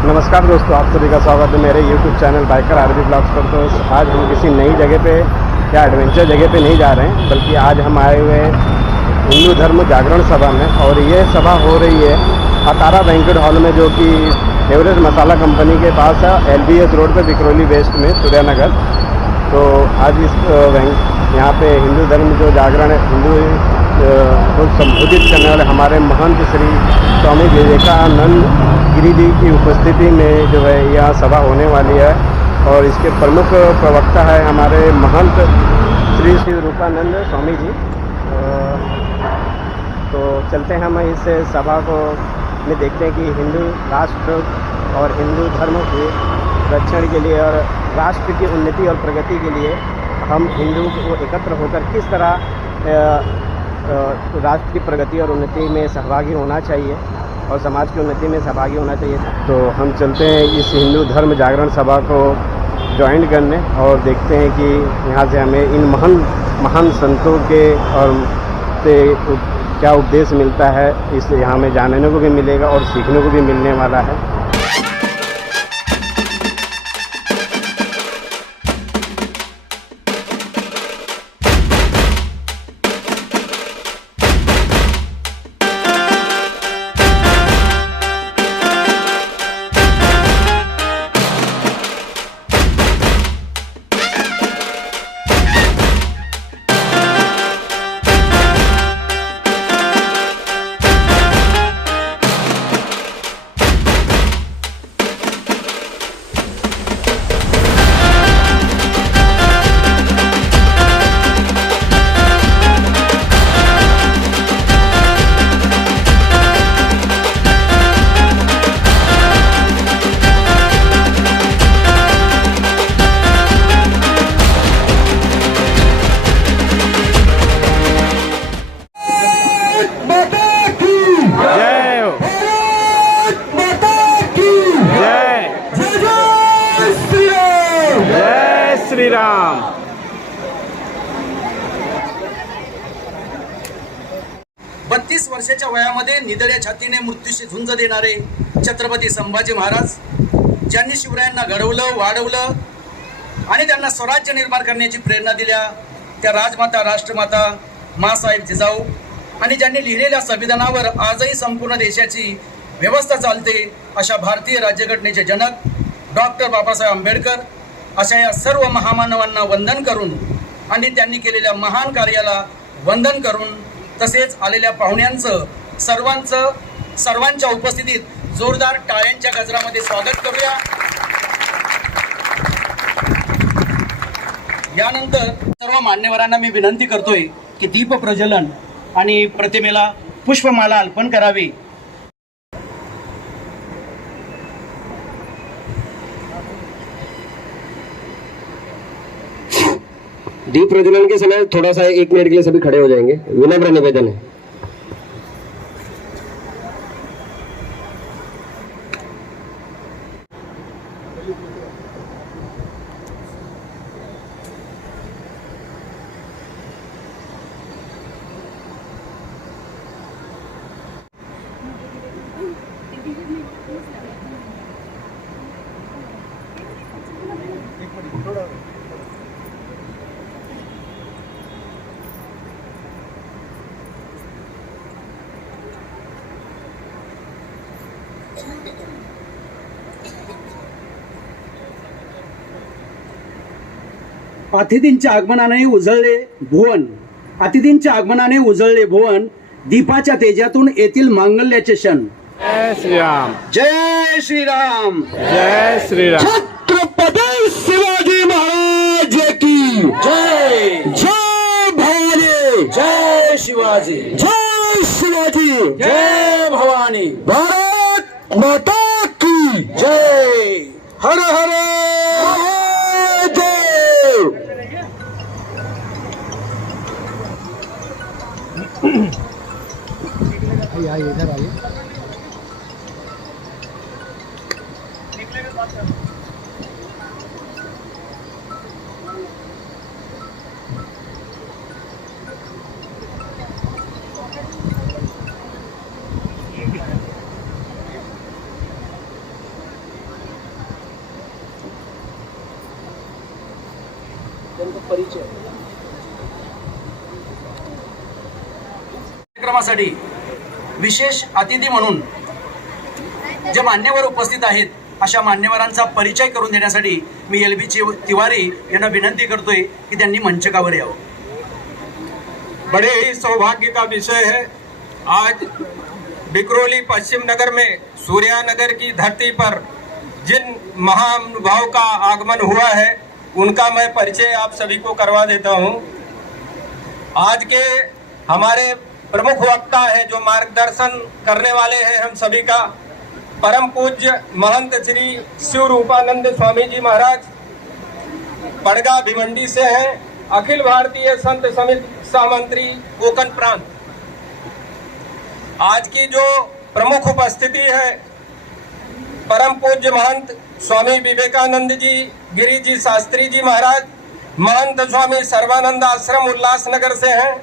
नमस्कार दोस्तों, आप सभी का स्वागत है मेरे YouTube channel biker R B blogs पर। तो आज हम किसी नई जगह पे या एडवेंचर जगह पे नहीं जा रहे हैं, बल्कि आज हम आए हुए हैं हिंदू धर्म जागरण सभा में। और ये सभा हो रही है अतारा बैंक्वेट हॉल में, जो कि एवरेस्ट मसाला कंपनी के पास है, LBS रोड पे, बिकरौली वेस्ट में, सूर्यनगर। तो आज इस यहाँ पे हिंदू धर्म जो जागरण हिंदू को संबोधित करने वाले हमारे महंत श्री स्वामी विवेकानंद गिरी जी की उपस्थिति में जो है यह सभा होने वाली है। और इसके प्रमुख प्रवक्ता है हमारे महंत श्री रूपानंद स्वामी जी। तो चलते हैं हम इस सभा को में, देखते हैं कि हिंदू राष्ट्र और हिंदू धर्म के रक्षण के लिए और राष्ट्र की उन्नति और प्रगति के लिए हम हिंदू को एकत्र होकर किस तरह राष्ट्र की प्रगति और उन्नति में सहभागी होना चाहिए और समाज की उन्नति में सहभागी होना चाहिए। तो हम चलते हैं इस हिंदू धर्म जागरण सभा को ज्वाइन करने और देखते हैं कि यहाँ से हमें इन महान संतों के और से क्या उपदेश मिलता है। इस यहाँ में जानने को भी मिलेगा और सीखने को भी मिलने वाला है। श्री राम। 32 वर्षाच्या वयामध्ये निधड्या छातीने मृत्यूशी झुंज देणारे छत्रपती संभाजी महाराज, ज्यांनी शिवरायांना घडवलं, वाढवलं आणि त्यांना स्वराज्य निर्माण करण्याची प्रेरणा दिल्या, त्या राजमाता, राष्ट्रमाता माँसाहेब जिजाऊ, आणि ज्यांनी लिहिलेल्या संविधानावर आजही संपूर्ण देशाची व्यवस्था चालते, अशा भारतीय राज्यघटनेचे जनक डॉक्टर बाबासाहेब आंबेडकर, अशा या सर्व महामानवांना वंदन करून आणि त्यांनी केलेल्या महान कार्याला वंदन करून, तसेच आलेल्या पाहुण्यांचं सर्वांच्या उपस्थितीत जोरदार टाळ्यांच्या गजरामध्ये स्वागत करूया। यानंतर सर्व मान्यवरांना मी विनंती करतोय की दीप प्रज्वलन आणि प्रतिमेला पुष्पमाला अर्पण करावी। दीप प्रज्वलन के समय थोड़ा सा 1 मिनट के लिए सभी खड़े हो जाएंगे, विनम्र निवेदन है। अतिथींच्या आगमनाने उजळले भुवन, अतिथींच्या आगमनाने उजळले भुवन, दीपाच्या तेजातून येथील मांगल्याचे क्षण। जय श्री राम। जय श्रीराम। जय श्री राम। छत्रपती शिवाजी महाराज की जय। जय भवानी, जय शिवाजी। जय शिवाजी, जय भवानी। भारत माता की जय। हर हर महादेव। इधर आइए। कार्यक्रमासाठी विशेष अतिथी म्हणून जे मान्यवर उपस्थित आहेत अशा मान्यवरांचा परिचय करून देण्यासाठी मी LB तिवारी यांना विनंती करतोय की त्यांनी मंचकावर यावं. बड़े ही सौभाग्य का विषय है। आज बिकरोली पश्चिम नगर में सूर्या नगर की धरती पर जिन महानुभाव का आगमन हुआ है उनका मैं परिचय आप सभी को करवा देता हूं। आज के हमारे प्रमुख वक्ता है जो मार्गदर्शन करने वाले हैं हम सभी का, परम पूज्य महंत श्री शिव रूपानंद स्वामी जी महाराज पड़गा भिवंडी से हैं, अखिल भारतीय संत समिति सहमंत्री कोकण प्रांत। आज की जो प्रमुख उपस्थिति है परम पूज्य महंत स्वामी विवेकानंद जी गिरी जी शास्त्री जी महाराज, महंत स्वामी सर्वानंद आश्रम उल्लासनगर से हैं,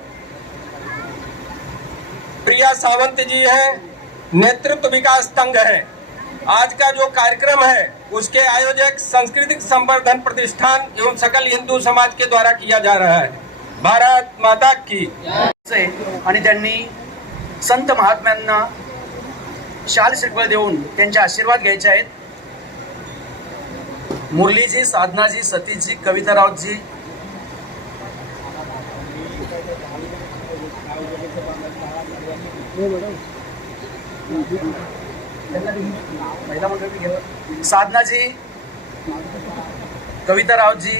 प्रिया सावंत जी हैं, नेतृत्व विकास संघ है। आज का जो कार्यक्रम है उसके आयोजक सांस्कृतिक संवर्धन प्रतिष्ठान एवं सकल हिंदू समाज के द्वारा किया जा रहा है। भारत माता की आणि त्यांनी संत महात्म्यांना शाल शिकवळ देऊन त्यांचे आशीर्वाद घ्यायचे आहेत. मुरलीजी, साधनाजी, सतीशजी, कवितारावजी, साधनाजी, कवितारावजी,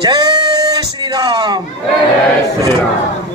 जय श्री राम. जय श्री राम.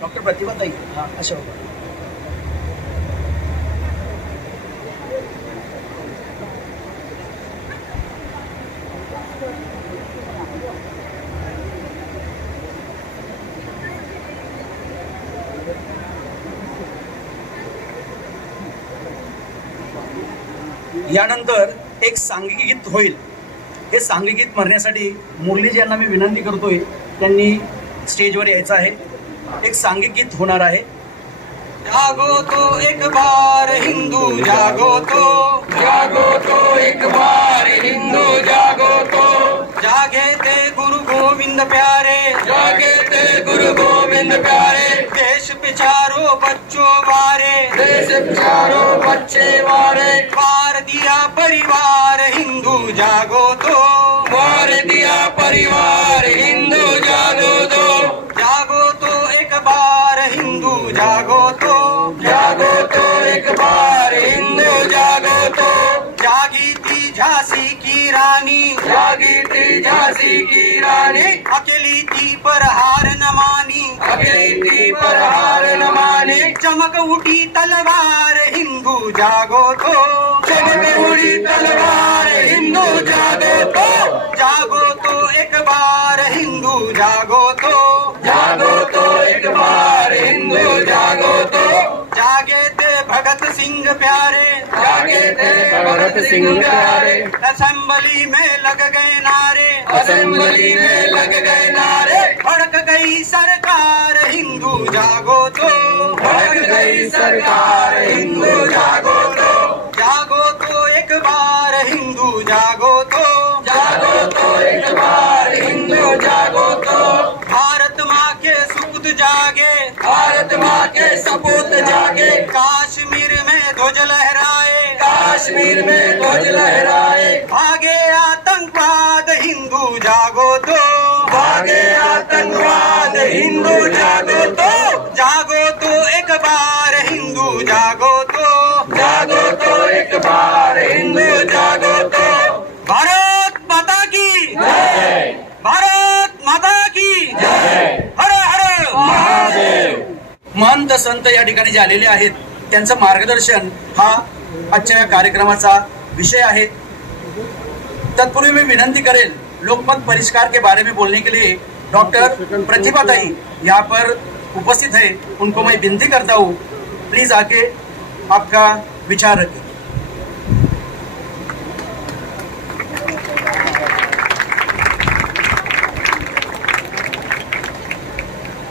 डॉक्टर प्रतिभा ताई अशोक. यानंतर एक सांघिक गीत होईल. हे सांघिक गीत म्हणण्यासाठी मुरलीजी यांना मी विनंती करतोय, त्यांनी स्टेजवर यायचं आहे. एक सांघिक गीत होणार आहे. जागो तो एक बार हिंदू जागो तो, जागो तो एक बार हिंदू जागो तो, जागे ते गुरु गोविंद प्यारे, जागे थे गुरु गोविंद प्यारे, देश पिछारो बच्चों वारे, देश चारों बच्चे वारे, मार दिया परिवार हिंदू जागो तो, मार दिया परिवार हिंदू जागो तो, जागो तो एक बार हिंदू जागो तो, जागो तो एक बार हिंदू जागो तो, जागी थी झांसी की रानी, जागी थी झांसी की रानी, अकेली थी पर हार न मानी, अकेली थी पर हार न मानी, चमक उठी तलवार हिंदू जागो तो, चमक उड़ी तलवार हिंदू जागो तो, जागो तो एक बार हिंदू जागो तो, जागो तो एक बार हिंदू जागो तो, जागे थे भगत सिंह प्यारे, जागे थे भगत सिंह प्यारे, असेंबली में लग गए नारे, असेंबली में लग गए नारे, भड़क गई सरकार हिंदू जागो तो, भड़क गई सरकार हिंदू जागो तो, जागो तो एक बार हिंदू जागो तो, जागो तो एक बार हिंदू जागो तो, भारत माँ के सुपुत जागे, भारत माँ के सपूत जागे, कश्मीर में ध्वज लहराए, कश्मीर में ध्वज लहराए, भागे आतंकवाद हिंदू जागो तो, भागे आतंकवाद या ठिकाणी जे आलेले आहेत त्यांचं मार्गदर्शन हा आजच्या या कार्यक्रमाचा विषय आहे। तत्पूर्वी मैं विनंती करें, लोकमत परिष्कार के बारे में बोलने के लिए डॉक्टर प्रतिभा ताई यहाँ पर उपस्थित है, उनको मैं विनती करता हूँ प्लीज आके आपका विचार रखें।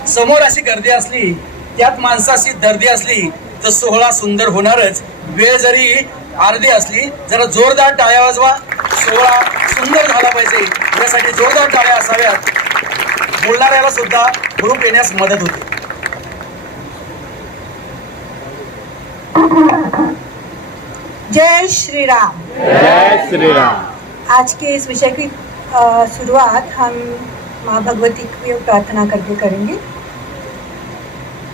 समोर अशी गर्दी असली, त्यात माणसाची दर्दी असली तर सोहळा सुंदर होणारच। वेळ जरी अर्धी असली, जरा जोरदार टाळ्या वाजवा, सोहळा सुंदर झाला पाहिजे यासाठी जोरदार टाळ्या असाव्यात। बोलणाऱ्याला सुद्धा हुरूप येण्यास मदत होते। जय श्री राम। जय श्री राम। आज के इस विषय की शुरुआत हम माँ भगवती की प्रार्थना करके करेंगे।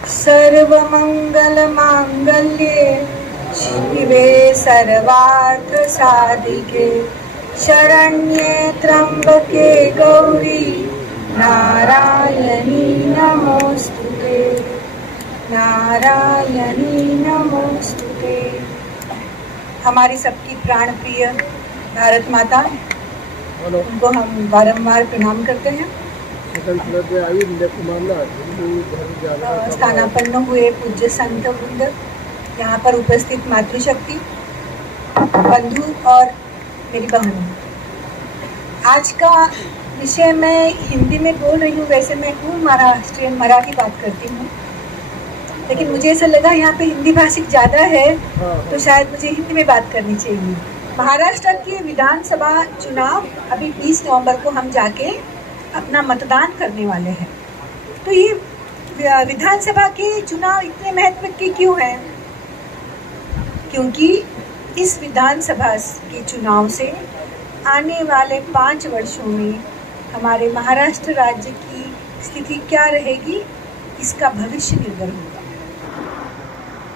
सर्व मंगल मांगल्ये शिवे सर्वार्थ साधिके शरण्ये त्र्यंबके गौरी नारायणी नमोस्तुते नारायणी नमोस्तुते। हमारी सबकी प्राण प्रिय भारत माता, उनको हम बारंबार प्रणाम करते हैं। स्थानापन्न हुए पूज्य संत वृंद, यहाँ पर उपस्थित मातृशक्ति, बंधु और मेरी बहनों, आज का विषय मैं हिंदी में बोल रही हूँ। वैसे मैं हूँ महाराष्ट्रियन, मराठी बात करती हूँ, लेकिन मुझे ऐसा लगा यहाँ पे हिंदी भाषिक ज़्यादा है तो शायद मुझे हिंदी में बात करनी चाहिए। महाराष्ट्र के विधानसभा चुनाव अभी 20 नवंबर को हम जाके अपना मतदान करने वाले हैं। तो ये विधानसभा के चुनाव इतने महत्व के क्यों हैं? क्योंकि इस विधानसभा के चुनाव से आने वाले 5 वर्षों में हमारे महाराष्ट्र राज्य की स्थिति क्या रहेगी, इसका भविष्य निर्भर होगा।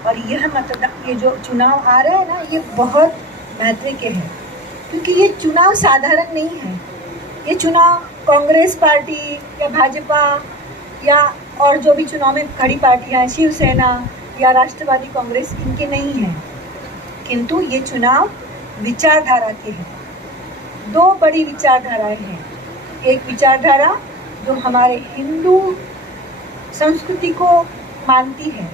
और यह मतदान, ये जो चुनाव आ रहा है ना, ये बहुत महत्व के हैं, क्योंकि ये चुनाव साधारण नहीं है। ये चुनाव कांग्रेस पार्टी या भाजपा या और जो भी चुनाव में खड़ी पार्टियां, शिवसेना या राष्ट्रवादी कांग्रेस, इनके नहीं हैं, किंतु ये चुनाव विचारधारा के हैं। 2 बड़ी विचारधाराएं हैं। एक विचारधारा जो हमारे हिंदू संस्कृति को मानती है,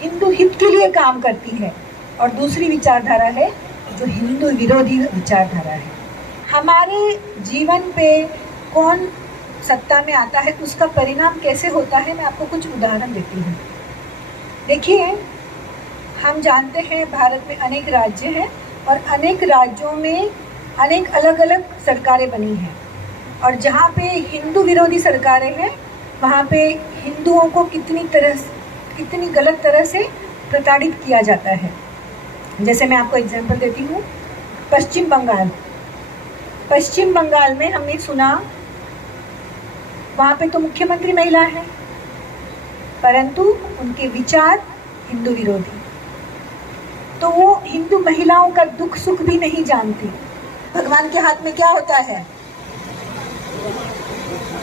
हिंदू हित के लिए काम करती है, और दूसरी विचारधारा है जो हिंदू विरोधी विचारधारा है। हमारे जीवन पे कौन सत्ता में आता है, उसका परिणाम कैसे होता है, मैं आपको कुछ उदाहरण देती हूँ। देखिए, हम जानते हैं भारत में अनेक राज्य हैं और अनेक राज्यों में अनेक अलग अलग सरकारें बनी हैं, और जहाँ पे हिंदू विरोधी सरकारें हैं वहाँ पे हिंदुओं को कितनी गलत तरह से प्रताड़ित किया जाता है। जैसे मैं आपको एग्जांपल देती हूँ, पश्चिम बंगाल में हमने सुना, वहाँ पे तो मुख्यमंत्री महिला है, परंतु उनके विचार हिंदू विरोधी, तो वो हिंदू महिलाओं का दुख सुख भी नहीं जानती। भगवान के हाथ में क्या होता है,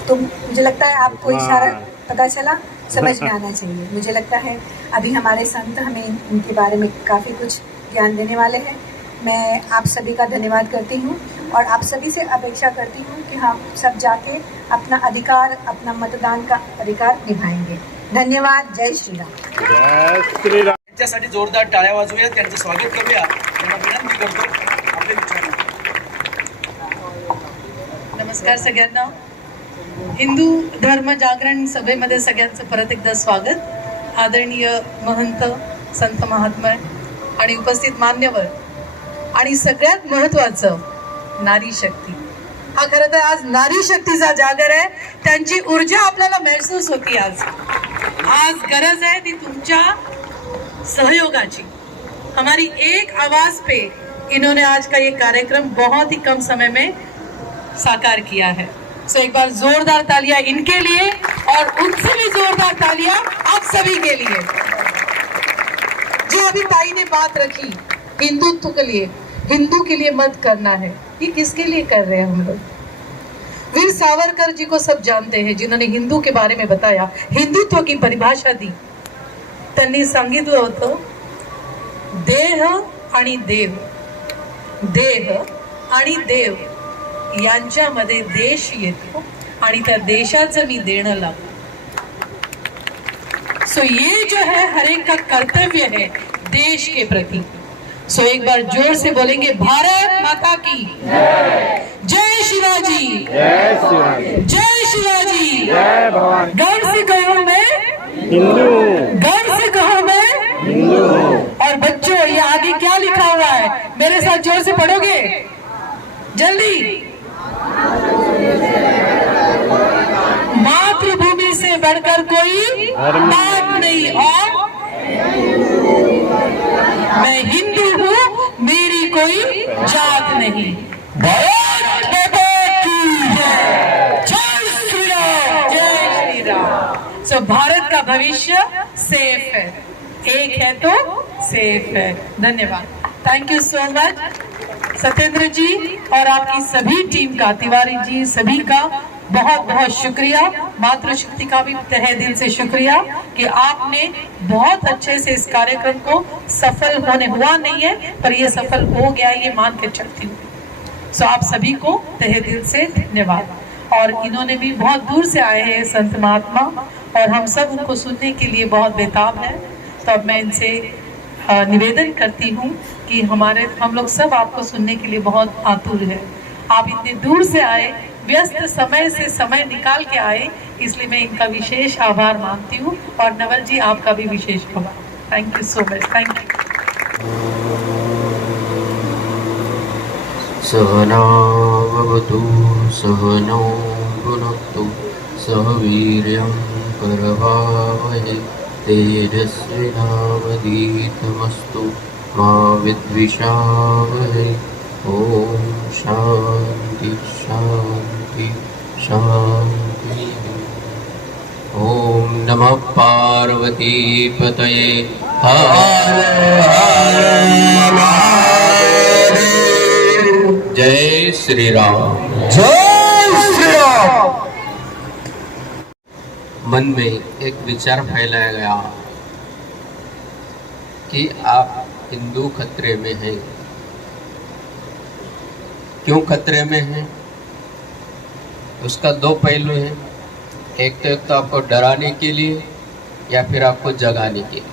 तो मुझे लगता है आपको इशारा पता चला, समझ में आना चाहिए। मुझे लगता है अभी हमारे संत हमें इनके बारे में काफ़ी कुछ ज्ञान देने वाले हैं। मैं आप सभी का धन्यवाद करती हूँ और आप सभी से अपेक्षा करती हूँ कि हम सब जाके अपना अधिकार, अपना मतदान का अधिकार निभाएंगे। धन्यवाद। जय श्री राम। जय श्री राम। त्यांच्यासाठी जोरदार टाळ्या वाजवूया, त्यांचं स्वागत करूया, त्यांना विनंती करतो आपले विचार। नमस्कार सगळ्यांना। हिंदू धर्म जागरण सभेमध्ये सगळ्यांचं परत एकदा स्वागत। आदरणीय महंत, संत महात्मा आणि उपस्थित मान्यवर, आणि सगळ्यात महत्त्वाचं नारी शक्ती। हा खरं तर आज नारी शक्तीचा जागर आहे, त्यांची ऊर्जा आपल्याला महसूस होती। आज गरज है ती तुमच्या सहयोगाची। हमारी एक आवाज पे इन्होंने आज का ये कार्यक्रम बहुत ही कम समय में साकार किया है। सो एक बार जोरदार तालियां इनके लिए और उनसे भी जोरदार तालियां आप सभी के लिए। जो अभी ताई ने बात रखी हिंदुत्व के लिए, हिंदू के लिए मत करना है, ये किसके लिए कर रहे हैं हम लोग? वीर सावरकर जी को सब जानते हैं, जिन्होंने हिंदू के बारे में बताया, हिंदुत्व की परिभाषा दी। त्यांनी सांगितलं होतं, देह आणि देव, देह आणि देव यांच्यामध्ये देश येतो आणि त्या देशाचं मी देणं लागतो. सो ये जो है हर एक का कर्तव्य है देश के प्रति. सो एक बार जोर से बोलेंगे, भारत माता की जय शिवाजी, जय शिवाजी, जय शिवाजी. जय भवानी. गर्व से कहूँ मैं हिंदू, गर्व से कहूँ मैं हिंदू. और बच्चों, ये आगे क्या लिखा हुआ है, मेरे साथ जोर से पढ़ोगे जल्दी. मातृभूमि से बढ़कर कोई बात नहीं, और मैं हिंदू हूँ, मेरी कोई जात नहीं. भारत माता की जय, जय श्री राम, जय श्री राम. सो भारत का भविष्य सेफ है, एक है तो सेफ है. धन्यवाद. Thank you so much Satyendra ji और आपकी सभी टीम का, तिवारी जी, सभी का बहुत बहुत शुक्रिया. मातृशक्ति का भी तहे दिल से शुक्रिया कि आपने बहुत अच्छे से इस कार्यक्रम को सफल होने हुआ नहीं है, पर ये सफल हो गया, ये मान के चलती हूँ. सो आप सभी को तहे दिल से धन्यवाद. और इन्होंने भी बहुत दूर से आए हैं संत महात्मा, और हम सब उनको सुनने के लिए बहुत बेताब हैं. तो अब मैं इनसे निवेदन करती हूँ कि हम लोग सब आपको सुनने के लिए बहुत आतुर हैं. आप इतने दूर से आए, व्यस्त समय से समय निकाल के आए, इसलिए मैं इनका विशेष आभार मानती हूँ. और नवल जी, आपका भी विशेष आभार. Thank you so much. Thank you. सहना भवतु सहनौ भुनक्तु सह वीर्यं करवावहै तेजस्विनावधीतमस्तु मा विद्विषावहै. ओम शांति शांति शांति. ओम नमः पार्वती पतये हर हर महादेव. जय श्री राम, जय श्री राम. मन में एक विचार फैलाया गया कि आप हिंदू खतरे में हैं. क्यों खतरे में हैं? उसका दो पहलू हैं. एक तो आपको डराने के लिए या फिर आपको जगाने के लिए.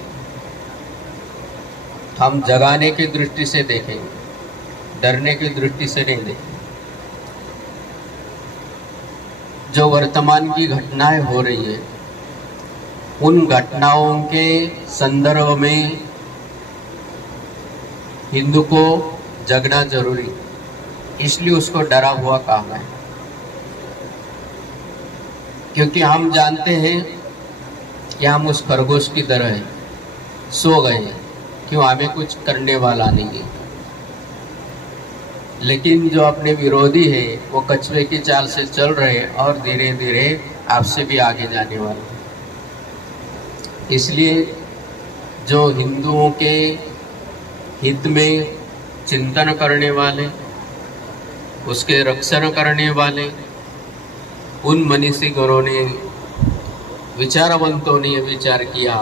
हम जगाने की दृष्टि से देखेंगे, डरने की दृष्टि से नहीं देखेंगे. जो वर्तमान की घटनाएं हो रही है, उन घटनाओं के संदर्भ में हिंदू को जगना जरूरी, इसलिए उसको डरा हुआ कहा है. क्योंकि हम जानते हैं कि हम उस खरगोश की तरह हैं, सो गए हैं, क्यों हमें कुछ करने वाला नहीं है. लेकिन जो अपने विरोधी है वो कछुए की चाल से चल रहे और धीरे धीरे आपसे भी आगे जाने वाले. इसलिए जो हिंदुओं के हित में चिंतन करने वाले, उसके रक्षण करने वाले, उन मनीषी गणों ने, विचारवंतों ने विचार किया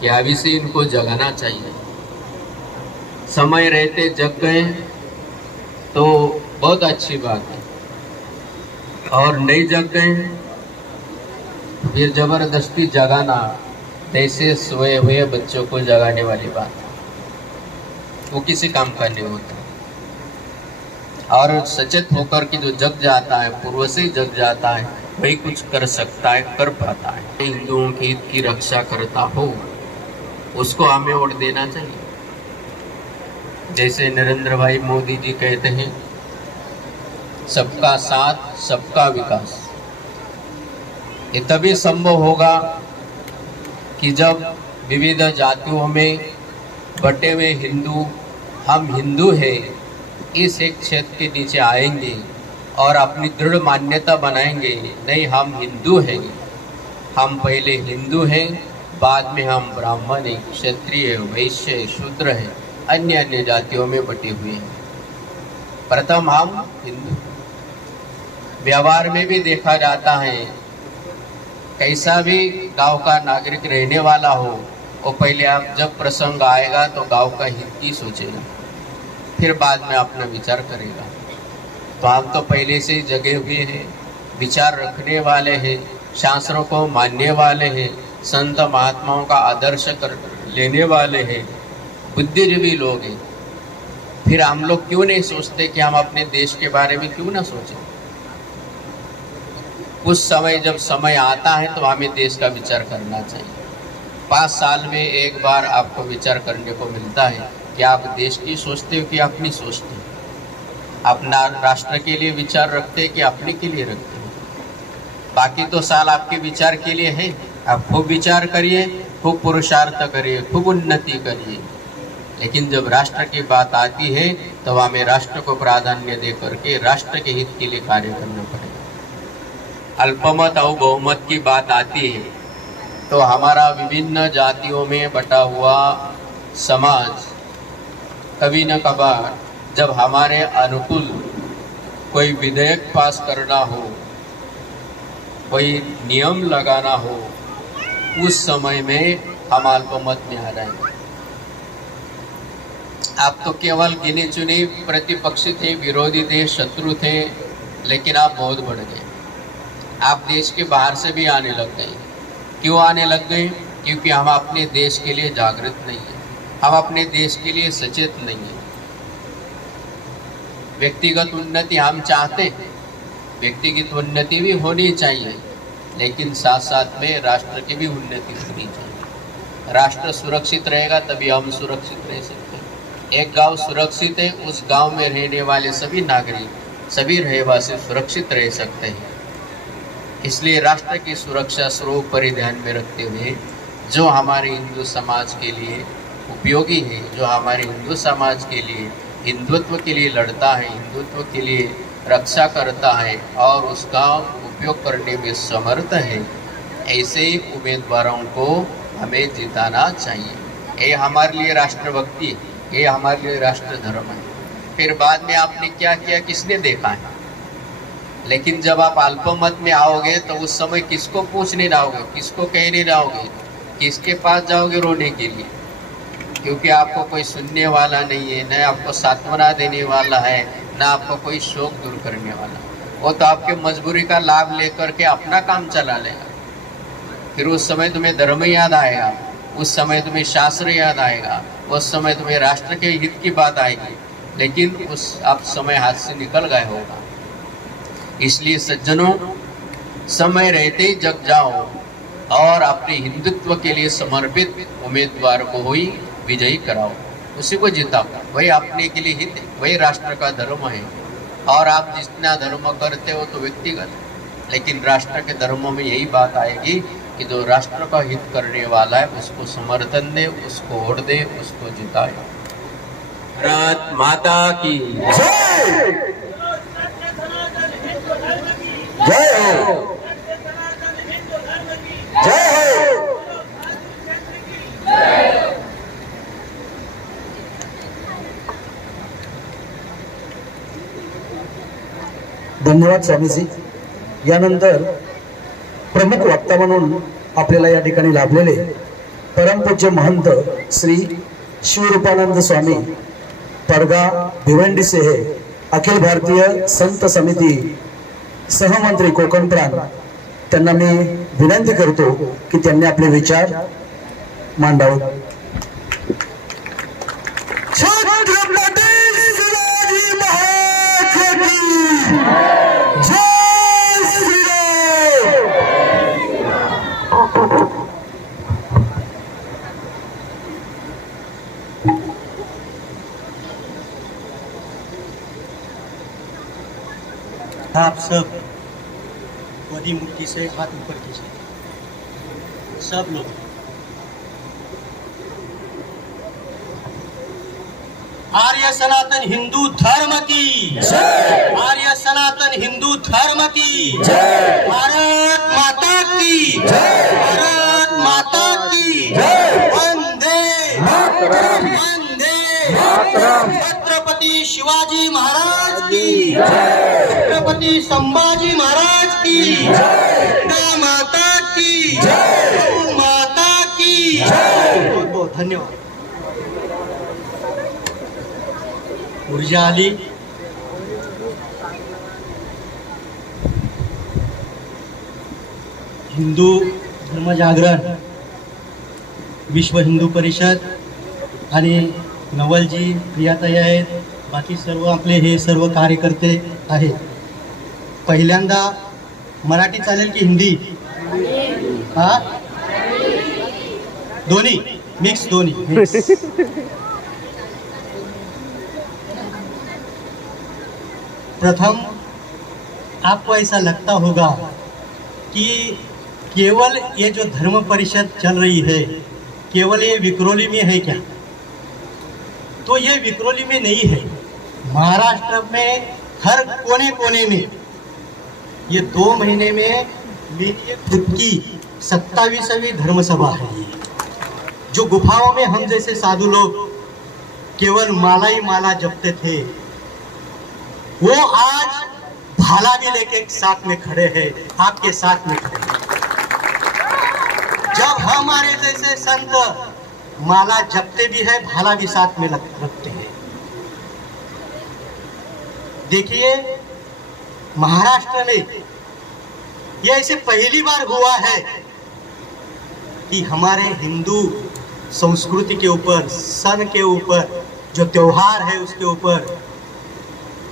कि अभी से इनको जगाना चाहिए. समय रहते जग गए तो बहुत अच्छी बात है, और नहीं जग गए फिर जबरदस्ती जगाना जैसे सोए हुए बच्चों को जगाने वाली बात है, वो किसी काम का नहीं होता. और सचेत होकर कि जो जग जाता है, पूर्व से ही जग जाता है, वही कुछ कर सकता है, कर पाता है. हिंदुओं के हित की रक्षा करता हो, उसको हमें वोट देना चाहिए. जैसे नरेंद्र भाई मोदी जी कहते हैं, सबका साथ सबका विकास. ये तभी संभव होगा कि जब विविध जातियों में बटे हुए हिंदू, हम हिंदू हैं, इस एक क्षेत्र के नीचे आएंगे और अपनी दृढ़ मान्यता बनाएंगे, नहीं हम हिंदू हैं, हम पहले हिंदू हैं, बाद में हम ब्राह्मण हैं, क्षत्रिय, वैश्य, शूद्र हैं, अन्य अन्य जातियों में बटे हुए हैं. प्रथम हम हिंदू. व्यवहार में भी देखा जाता है, कैसा भी गांव का नागरिक रहने वाला हो, वो पहले आप जब प्रसंग आएगा तो गांव का हित ही सोचेगा, फिर बाद में अपना विचार करेगा। तो हम तो पहले से जगे हुए हैं, विचार रखने वाले हैं, शास्त्रों को मानने वाले हैं, संत महात्माओं का आदर्श कर लेने वाले हैं, बुद्धिजीवी लोग हैं। फिर हम लोग क्यों नहीं सोचते कि हम अपने देश के बारे में क्यों ना सोचें? उस समय जब समय आता है तो हमें देश का विचार करना चाहिए। 5 साल में एक बार आपको विचार करने को मिलता है कि आप देश की सोचते हो कि अपनी सोचते हो, अपना राष्ट्र के लिए विचार रखते हैं कि अपने के लिए रखते हो। बाकी तो साल आपके विचार के लिए है। आप खूब विचार करिए, खूब पुरुषार्थ करिए, खूब उन्नति करिए, लेकिन जब राष्ट्र की बात आती है तो हमें राष्ट्र को प्राधान्य दे करके राष्ट्र के हित के लिए कार्य करना पड़ेगा। अल्पमत और बहुमत की बात आती है तो हमारा विभिन्न जातियों में बटा हुआ समाज कभी न कभार जब हमारे अनुकूल कोई विधेयक पास करना हो, कोई नियम लगाना हो, उस समय में हम अल्पमत में आ जाएंगे। आप तो केवल गिने चुने प्रतिपक्षी थे, विरोधी थे, शत्रु थे, लेकिन आप बहुत बढ़ गए। आप देश के बाहर से भी आने लग गए। क्यों आने लग गए? क्योंकि हम अपने देश के लिए जागृत नहीं हैं, हम अपने देश के लिए सचेत नहीं हैं। व्यक्तिगत उन्नति हम चाहते हैं, व्यक्तिगत उन्नति भी होनी चाहिए, लेकिन साथ साथ में राष्ट्र की भी उन्नति होनी चाहिए। राष्ट्र सुरक्षित रहेगा तभी हम सुरक्षित रह सकते हैं। एक गांव सुरक्षित है, उस गांव में रहने वाले सभी नागरिक, सभी रहवासी सुरक्षित रह सकते हैं। इसलिए राष्ट्र की सुरक्षा सर्वोपरि ध्यान में रखते हुए जो हमारे हिंदू समाज के लिए उपयोगी है, जो हमारे हिंदू समाज के लिए हिंदुत्व के लिए लड़ता है, हिंदुत्व के लिए रक्षा करता है और उसका उपयोग करने में समर्थ है, ऐसे उम्मीदवारों को हमें जिताना चाहिए। ये हमारे लिए राष्ट्रभक्ति है, ये हमारे लिए राष्ट्र धर्म है। फिर बाद में आपने क्या किया किसने देखा है, लेकिन जब आप अल्पमत में आओगे तो उस समय किसको पूछने जाओगे, किसको कहने जाओगे, किसके पास जाओगे रोने के लिए? क्योंकि आपको कोई सुनने वाला नहीं है, न आपको सांत्वना देने वाला है, न आपको कोई शोक दूर करने वाला। वो तो आपके मजबूरी का लाभ लेकर के अपना काम चला लेगा। फिर उस समय तुम्हें धर्म याद आएगा, उस समय तुम्हें शास्त्र याद आएगा, उस समय तुम्हें राष्ट्र के हित की बात आएगी, लेकिन उस आप समय हाथ से निकल गए होगा। इसलिए सज्जनों, समय रहते ही जग जाओ और अपने हिंदुत्व के लिए समर्पित उम्मीदवार को ही विजयी कराओ, उसी को जिताओ। वही अपने के लिए हित है, वही राष्ट्र का धर्म है। और आप जितना धर्म करते हो तो व्यक्तिगत, लेकिन राष्ट्र के धर्मों में यही बात आएगी कि जो राष्ट्र का हित करने वाला है उसको समर्थन दे, उसको वोट दे, उसको जिताए। भारत माता की जय हो, जय हो। धन्यवाद स्वामीजी। यानंतर प्रमुख वक्ता म्हणून आपल्याला या ठिकाणी लाभलेले परमपूज्य महंत श्री शिवरूपानंद स्वामी परगा भिवंडी से है, अखिल भारतीय संत समिती सहमंत्री कोकण प्रांत, त्यांना मी विनंती करतो की त्यांनी आपले विचार मांडावे। आप सब बड़ी मुट्ठी से हाथ ऊपर कीजिए, सब लोग। आर्य सनातन हिंदू धर्म की जय, आर्य सनातन हिंदू धर्म की जय, भारत माता की जय, भारत माता की जय, वंदे मातरम, वंदे मातरम, छत्रपति शिवाजी महाराज की जय, छत्रपति संभाजी महाराज की जय, माता की जय, माता की जय। धन्यवाद. ऊर्जा आली. हिंदू धर्मजागरण, विश्व हिंदू परिषद आणि नवलजी, प्रियाताई आहेत, बाकी सर्व आपले हे सर्व कार्यकर्ते आहेत. पहिल्यांदा मराठी चालेल की हिंदी? हा, दोन्ही मिक्स, दोन्ही मिक्स. प्रथम आपको ऐसा लगता होगा कि केवल ये जो धर्म परिषद चल रही है केवल ये विक्रोली में है क्या? तो ये विक्रोली में नहीं है, महाराष्ट्र में हर कोने कोने में ये 2 महीने में मेरी खुद की 27वीं धर्म सभा है. जो गुफाओं में हम जैसे साधु लोग केवल माला ही माला जपते थे, वो आज भाला भी लेके साथ में खड़े हैं, आपके साथ में खड़े हैं. जब हमारे जैसे संत माला जपते भी है, भाला भी साथ में रखते हैं. देखिए, महाराष्ट्र में ये ऐसे पहली बार हुआ है कि हमारे हिंदू संस्कृति के ऊपर, सन के ऊपर, जो त्योहार है उसके ऊपर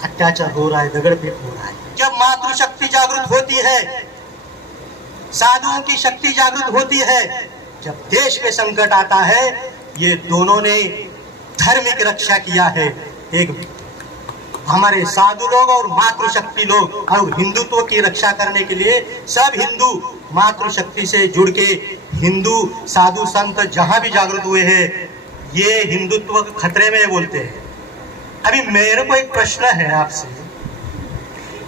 अत्याचार हो रहा है, दगड़फेक हो रहा है. जब मातृशक्ति जागृत होती है, साधुओं की शक्ति जागृत होती है, जब देश में संकट आता है, ये दोनों ने धर्म की रक्षा किया है. एक हमारे साधु लोग और मातृशक्ति लोग, और हिंदुत्व की रक्षा करने के लिए सब हिंदू मातृशक्ति से जुड़ के हिंदू साधु संत जहां भी जागृत हुए हैं, ये हिंदुत्व खतरे में बोलते हैं. अभी मेरे को एक प्रश्न है आपसे,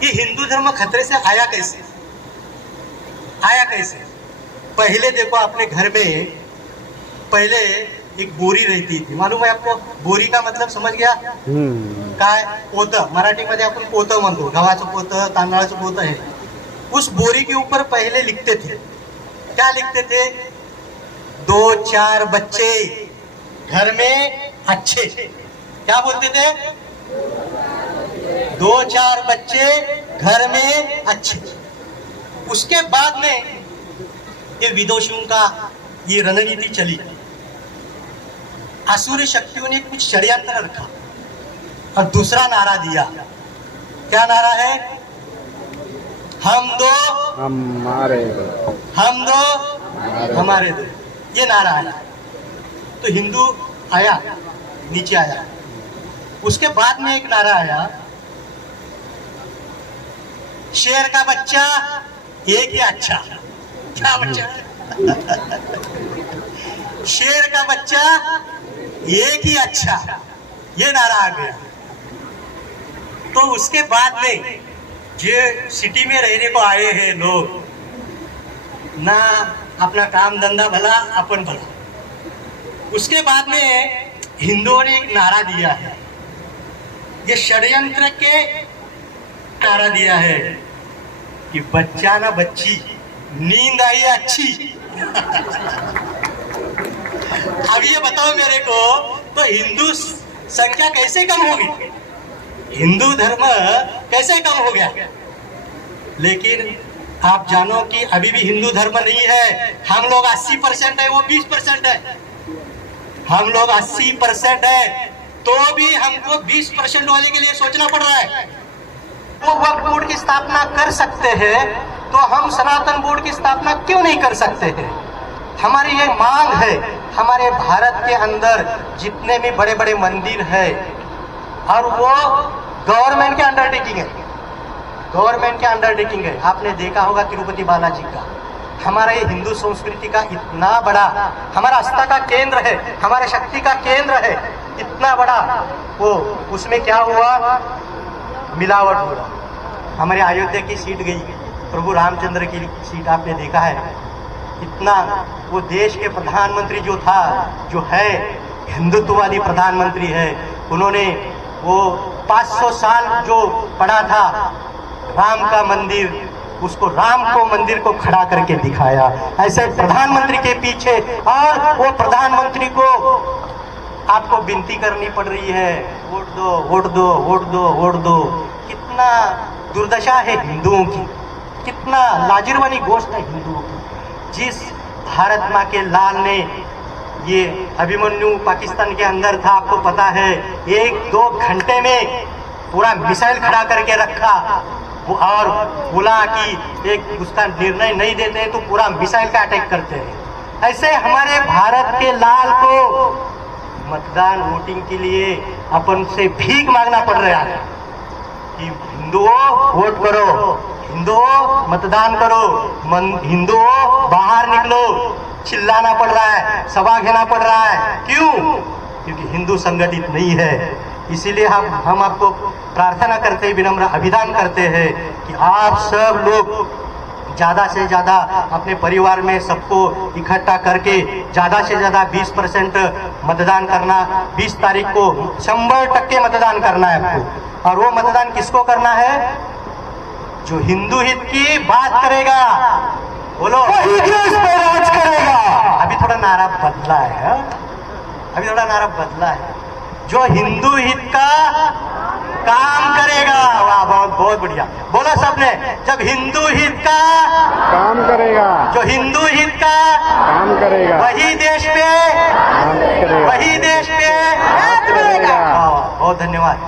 ये हिंदू धर्म खतरे से आया कैसे? आया कैसे? पहले देखो, अपने घर में पहले एक बोरी रहती थी, मालूम है आपको? बोरी का मतलब समझ गया? काय? पोतं. मराठीमध्ये आपण पोतं म्हणतो, गव्हाचं पोतं, तांदळाचं पोतं है. उस बोरी के ऊपर पहले लिखते थे, क्या लिखते थे? 2-4 बच्चे घर में अच्छे. क्या बोलते थे? 2-4 बच्चे घर में अच्छे. उसके बाद में ये विदोषियों का ये रणनीति चली. असुरी शक्तियों ने कुछ षड्यंत्र रखा और दूसरा नारा दिया. क्या नारा है? हम दो हमारे दो, हम दो हमारे दो. ये नारा आया तो हिंदू आया, नीचे आया. उसके बाद में एक नारा आया, शेर का बच्चा एक ही अच्छा. क्या बच्चा? शेर का बच्चा एक ही अच्छा. ये नारा आ गया. तो उसके बाद में जो सिटी में रहने को आए हैं लोग, ना अपना काम धंधा भला, अपन भला. उसके बाद में हिंदुओं ने एक नारा दिया है, ये षड्यंत्र के नारा दिया है कि बच्चा ना बच्ची, नींद आई अच्छी. अब ये बताओ मेरे को, तो हिंदू संख्या कैसे कम होगी? हिंदू धर्म कैसे कम हो गया? लेकिन आप जानो कि अभी भी हिंदू धर्म नहीं है. हम लोग 80% है, वो 20% है. हम लोग 80% है, तो भी हमको 20% वाले के लिए सोचना पड़ रहा है. वो वक्फ बोर्ड की स्थापना कर सकते हैं, तो हम सनातन बोर्ड की स्थापना क्यों नहीं कर सकते हैं? हमारी ये मांग है. हमारे भारत के अंदर जितने भी बड़े बड़े मंदिर है, और वो गवर्नमेंट के अंडरटेकिंग है, गवर्नमेंट के अंडरटेकिंग है. आपने देखा होगा तिरुपति बालाजी का, हमारा ये हिंदू संस्कृति का इतना बड़ा, हमारा आस्था का केंद्र है, हमारे शक्ति का केंद्र है, इतना बड़ा, वो उसमें क्या हुआ? मिलावट हो रहा. हमारे अयोध्या की सीट गई, प्रभु रामचंद्र की सीट आपने देखा है. इतना वो देश के प्रधानमंत्री जो था, जो है हिंदुत्ववादी प्रधानमंत्री है, उन्होंने वो 500 साल जो पढ़ा था राम का मंदिर, उसको राम को मंदिर को खड़ा करके दिखाया। ऐसे प्रधानमंत्री के पीछे, और वो प्रधानमंत्री को आपको विनती करनी पड़ रही है, वोट दो वोट दो वोट दो वोट दो। कितना दुर्दशा है हिंदुओं की, कितना लाजिरवानी गोष्ट है हिंदुओं की। जिस भारत माँ के लाल ने ये अभिमन्यु पाकिस्तान के अंदर था, आपको पता है, 1-2 घंटे में पूरा मिसाइल खड़ा करके रखा और बोला कि एक उसका निर्णय नहीं देते तो पूरा मिसाइल का अटैक करते हैं। ऐसे हमारे भारत के लाल को मतदान वोटिंग के लिए अपन से भीख मांगना पड़ रहा है कि हिंदुओं वोट करो, हिंदुओं मतदान करो, हिंदुओं बाहर निकलो। चिल्लाना पड़ रहा है, सभा घेना पड़ रहा है। क्यों? क्योंकि हिंदू संगठित नहीं है। इसीलिए हम आपको प्रार्थना करते हैं, विनम्र अभिदान करते हैं कि आप सब लोग ज़्यादा से ज़्यादा अपने परिवार में सबको इकट्ठा करके ज़्यादा से ज़्यादा 20% मतदान करना। 20 तारीख को 100% मतदान करना है आपको। और वो मतदान किसको करना है? जो हिंदू हित की बात करेगा, बोलो वही देश पे राज करेगा। अभी थोड़ा नारा बदला है, अभी थोड़ा नारा बदला है। जो हिंदू हित का काम करेगा, वाह बहुत बहुत बढ़िया, बोला सबने। जब हिंदू हित का काम करेगा, जो हिंदू हित का काम करेगा, वही देश पे वही देश पे राज करेगा। बहुत धन्यवाद।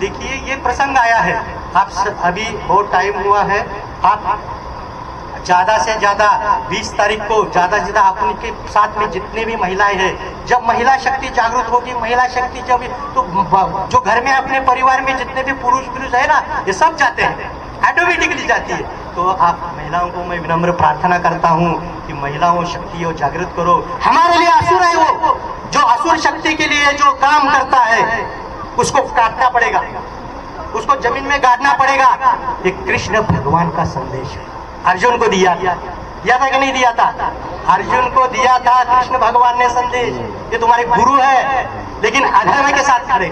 देखिए ये प्रसंग आया है, आप अभी बहुत टाइम हुआ है, आप ज़्यादा से ज़्यादा 20 तारीख को ज़्यादा से ज़्यादा अपने के साथ में जितने भी महिलाएं हैं, जब महिला शक्ति जागरूक होगी, महिला शक्ति जब तो जो घर में अपने परिवार में जितने भी पुरुष है ना, ये सब जाते हैं, ऑटोमेटिकली जाती है। तो आप महिलाओं को मैं विनम्र प्रार्थना करता हूँ कि महिलाओं शक्ति हो, जागृत करो। हमारे लिए असुर है वो, जो असुर शक्ति के लिए जो काम करता है उसको काटना पड़ेगा, उसको जमीन में गाड़ना पड़ेगा। ये कृष्ण भगवान का संदेश है, अर्जुन को दिया था कि नहीं दिया था? अर्जुन को दिया था कृष्ण भगवान ने संदेश। ये तुम्हारे गुरु है, लेकिन अधर्म के साथ खड़े।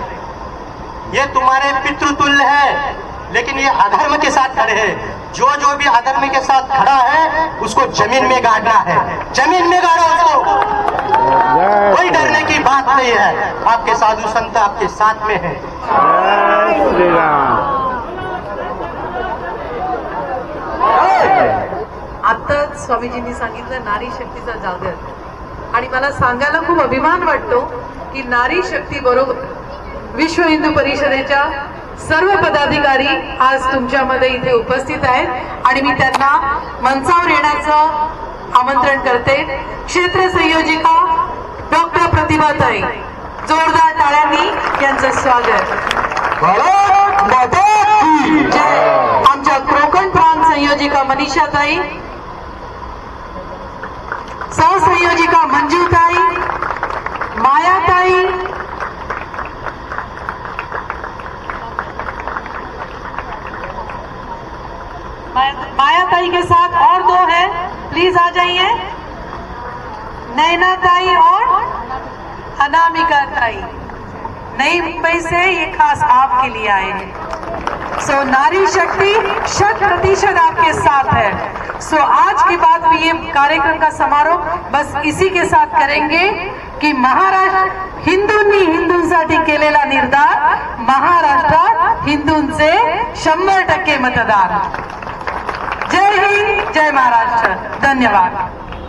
ये तुम्हारे पितृतुल्य है, लेकिन ये अधर्म के साथ खड़े हैं। जो भी अधर्म के साथ खड़ा है उसको जमीन में गाड़ना है, जमीन में गाड़ो उसको। कोई डरने की बात नहीं है, आपके साधु संत आपके साथ में है। जय श्री राम। आत्ताच स्वामीजींनी सांगितलं नारी शक्तीचा जागर, आणि मला सांगायला खूप अभिमान वाटतो की नारी शक्ती बरोबर विश्व हिंदू परिषदेच्या सर्व पदाधिकारी आज तुमच्यामध्ये इथे उपस्थित आहेत आणि मी त्यांना मंचावर येण्याचं आमंत्रण करते। क्षेत्र संयोजिका डॉक्टर प्रतिभाताई, जोरदार टाळ्यांनी यांचं स्वागत। आमच्या कोकण प्रांत संयोजिका मनीषाताई, सहसंयोजिका मंजूताई, मायाताई, मायाताई के साथ और 2 हैं, प्लीज आ जाइए। नैनाताई और अनामिका ताई, नई मुंबई से ये खास आपके लिए आए हैं। सो नारी शक्ति 100% आपके साथ है। सो आज के बाद भी ये कार्यक्रम का समारोह बस इसी के साथ करेंगे की महाराष्ट्र हिंदूंनी हिंदूंसाठी केलेला निर्धार, महाराष्ट्रात हिंदूंचे 100% मतदान। जय हिंद, जय महाराष्ट्र, धन्यवाद।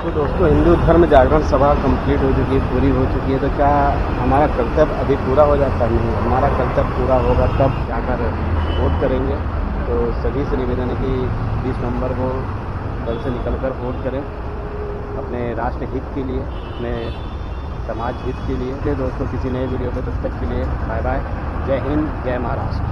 तो दोस्तों, हिंदू धर्म जागरण सभा कंप्लीट हो चुकी है, पूरी हो चुकी है। तो क्या हमारा कर्तव्य अभी पूरा हो जाता नहीं? हमारा कर्तव्य पूरा होगा तब जाकर वोट करेंगे। तो सभी से निवेदन है कि 20 नवंबर को घर से निकलकर वोट करें, अपने राष्ट्र हित के लिए, अपने समाज हित के लिए। दोस्तों, किसी नए वीडियो पे तब तक के लिए बाय बाय। जय हिंद, जय महाराष्ट्र।